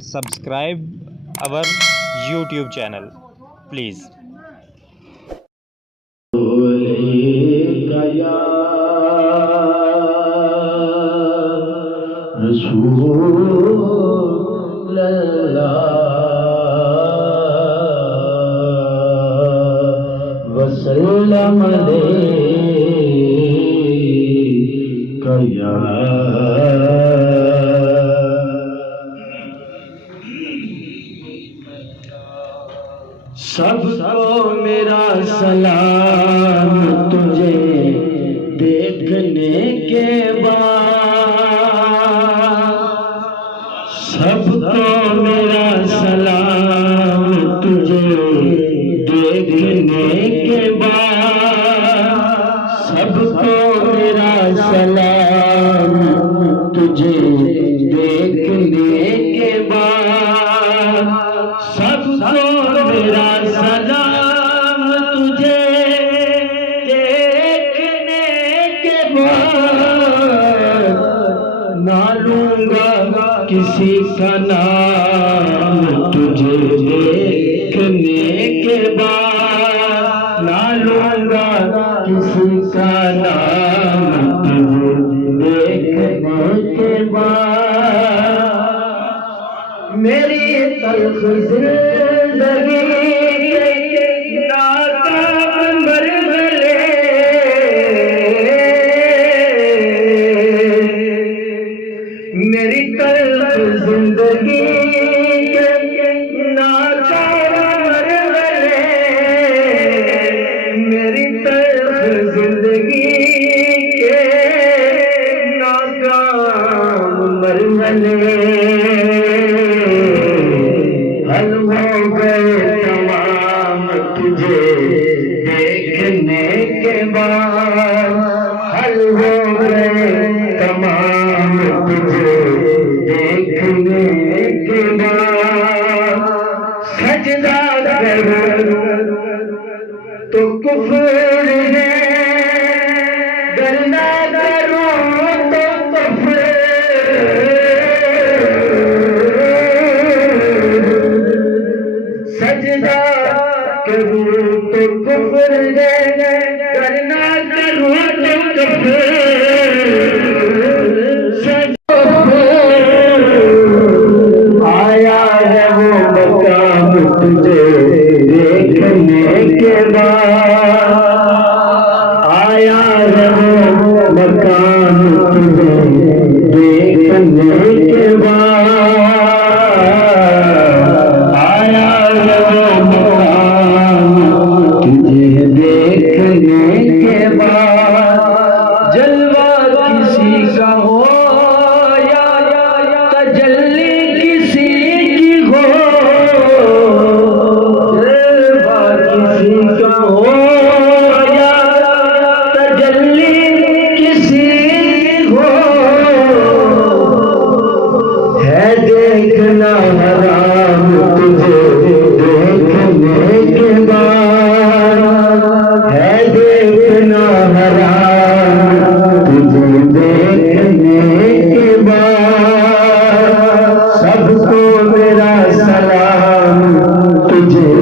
subscribe our YouTube channel, please. वसल्लम अलैका सबको मेरा सलाम तुझे देखने के बाद, सबको मेरा सलाम तुझे देखने के बाद, सबको मेरा सलाम तुझे देखने के बाद, सबको मेरा सलाम तुझे देखने के बाद, ना लूंगा किसी का नाम तुझे देखने के बाद, ना लूंगा किसी का नाम तुझे देखने के बाद। मेरी तल्ख जिंदगी नाकाम मरहले, मेरी तल्ख जिंदगी नाकाम मरहले, मेरी तल्ख जिंदगी के नाकाम मरहले हल हो गए तमाम तुझे देखने के बाद, हल हो गए तमाम तुझे देखने के बाद। सजदा करो तो कुफ्र है, गलना करो तो कुफ्र, सजदा करूं तो कुफ्र है, करना करूं तो कुफ्र। आया है वो मकाम तुझे देखने के बाद, आया है वो मकाम तुझे देखने के बाद, आया है वो मकाम तुझे देखने के बाद। जलवा किसी का हो या तजल्ली किसी की हो, जलवा किसी का हो या तजल्ली किसी की हो, है देखना हराम तुझे देखने के बाद, है देखना हराम तुझे देखने के बाद। सबको मेरा सलाम तुझे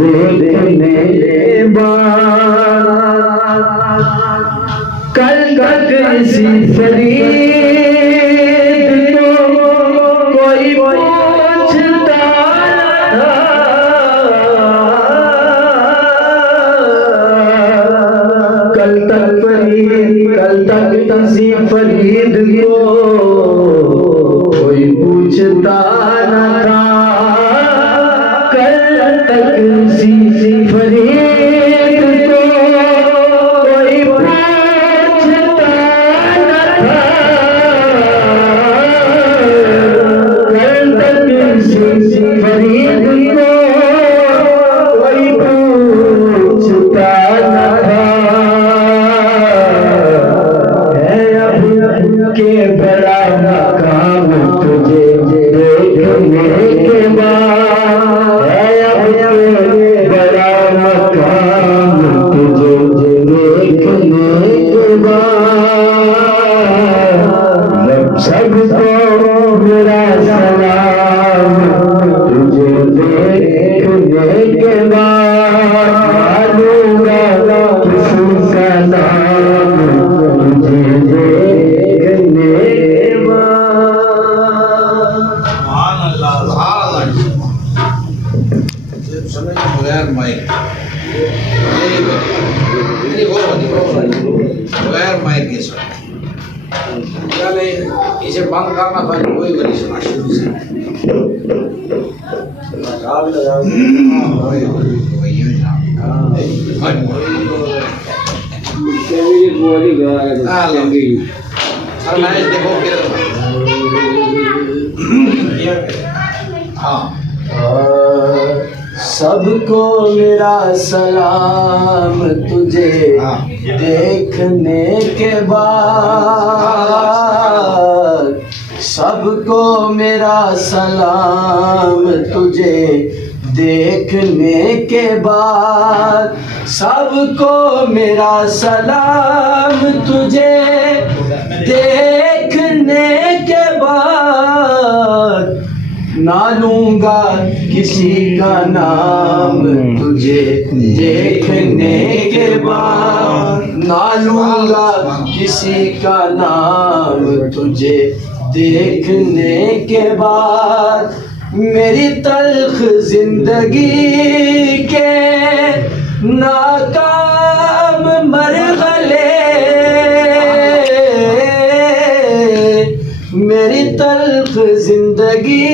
देखने के बाद। कल तक इसी फरीद को कोई पूछता न था, कल तक इसी फरीद को कोई पूछता न था, कल तक इसी फरीद को कोई पूछता न था, कल तक इसी फरीद को कोई पूछता न था। है अब के बड़ा मकाम तुझे देखने के बाद, है अब के बड़ा मकाम तुझे देखने के बाद। सबको मेरा सलाम तुझे देखने के बाद मानूंगा किसी का नाम तुझे देखने के बाद। बगैर माइक के सुन इसे बंद करना था कोई बड़ी सुना शुरू से सबको मेरा सलाम तुझे देखने के बाद, सबको मेरा सलाम तुझे देखने के बाद, सबको मेरा सलाम तुझे देखने के बाद, ना लूंगा किसी का नाम तुझे देखने के बाद, ना लूंगा किसी का नाम तुझे देखने के बाद। मेरी तल्ख जिंदगी के नाकाम मरहले, मेरी तल्ख जिंदगी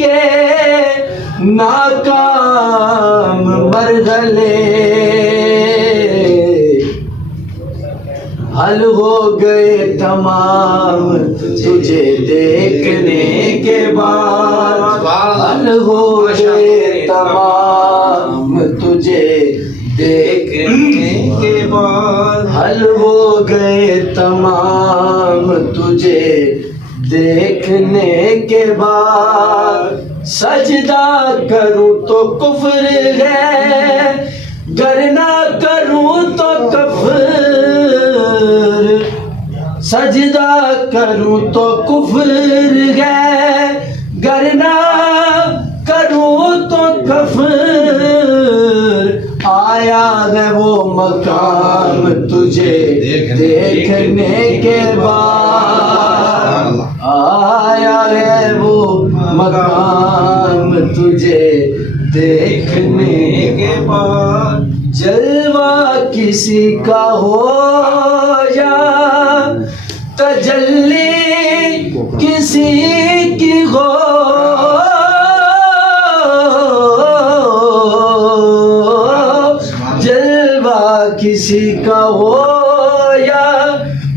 के नाकाम मरहले हल हो गए तमाम तुझे देखने के बाद, हल हो गए तमाम तुझे देखने के बाद, हल हो गए तमाम तुझे देखने के बाद। सजदा करूं तो कुफ्र है, गर ना करूं तो कफ्र, सजदा करूं तो कुफ्र है, गर ना करूं तो कफ्र। आया है वो मकाम तुझे देखने के बाद, आया है वो मकाम तुझे देखने के बाद। जलवा किसी का हो या तजल्ली किसी की हो, जलवा किसी का हो या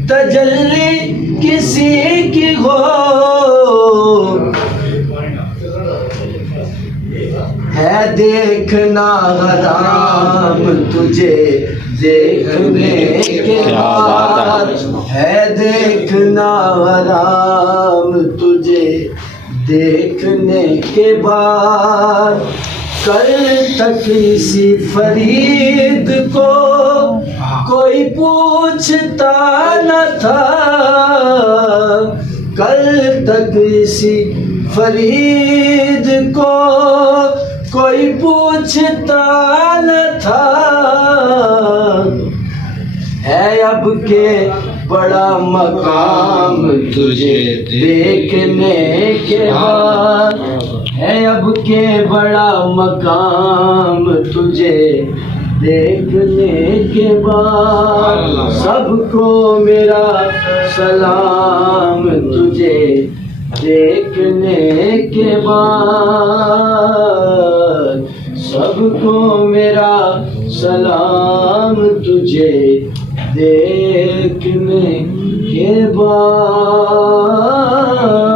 तजल्ली किसी की हो, है देखना हराम तुझे देखने के बाद, है देखना हराम तुझे देखने के बाद। कल तक इसी फरीद को कोई पूछता न था, कल तक इसी फरीद को कोई पूछता न था, है अब के बड़ा मकाम तुझे देखने के बाद, है अब के बड़ा मकाम तुझे देखने के बाद। सबको मेरा सलाम तुझे देखने के बाद, सबको मेरा सलाम तुझे देखने के बाद।